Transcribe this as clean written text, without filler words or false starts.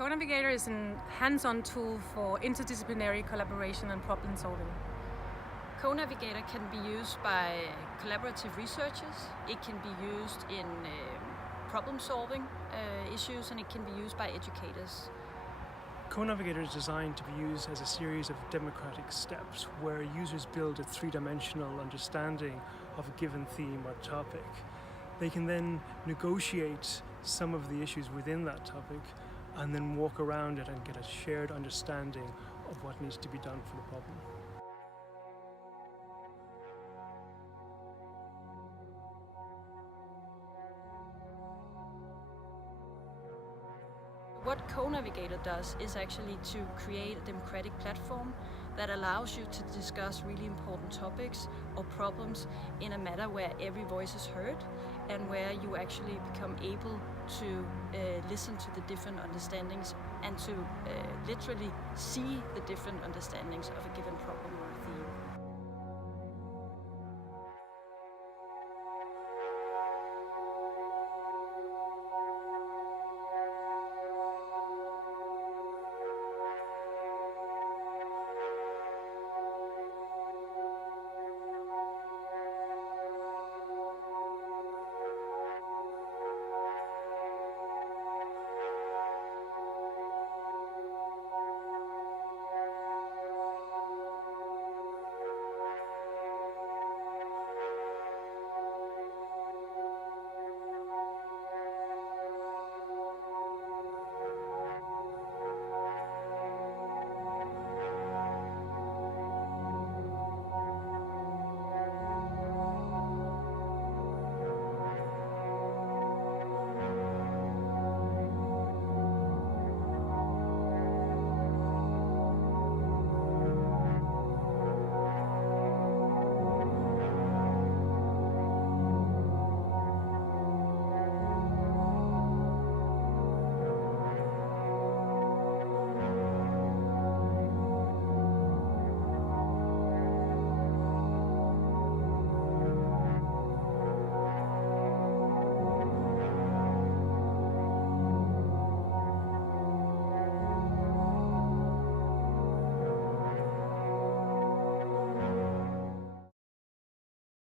Co-Navigator is a hands-on tool for interdisciplinary collaboration and problem solving. Co-Navigator can be used by collaborative researchers, it can be used in problem solving issues, and it can be used by educators. Co-Navigator is designed to be used as a series of democratic steps where users build a three-dimensional understanding of a given theme or topic. They can then negotiate some of the issues within that topic and then walk around it and get a shared understanding of what needs to be done for the problem. What Co-Navigator does is actually to create a democratic platform that allows you to discuss really important topics or problems in a manner where every voice is heard and where you actually become able to listen to the different understandings and to literally see the different understandings of a given problem.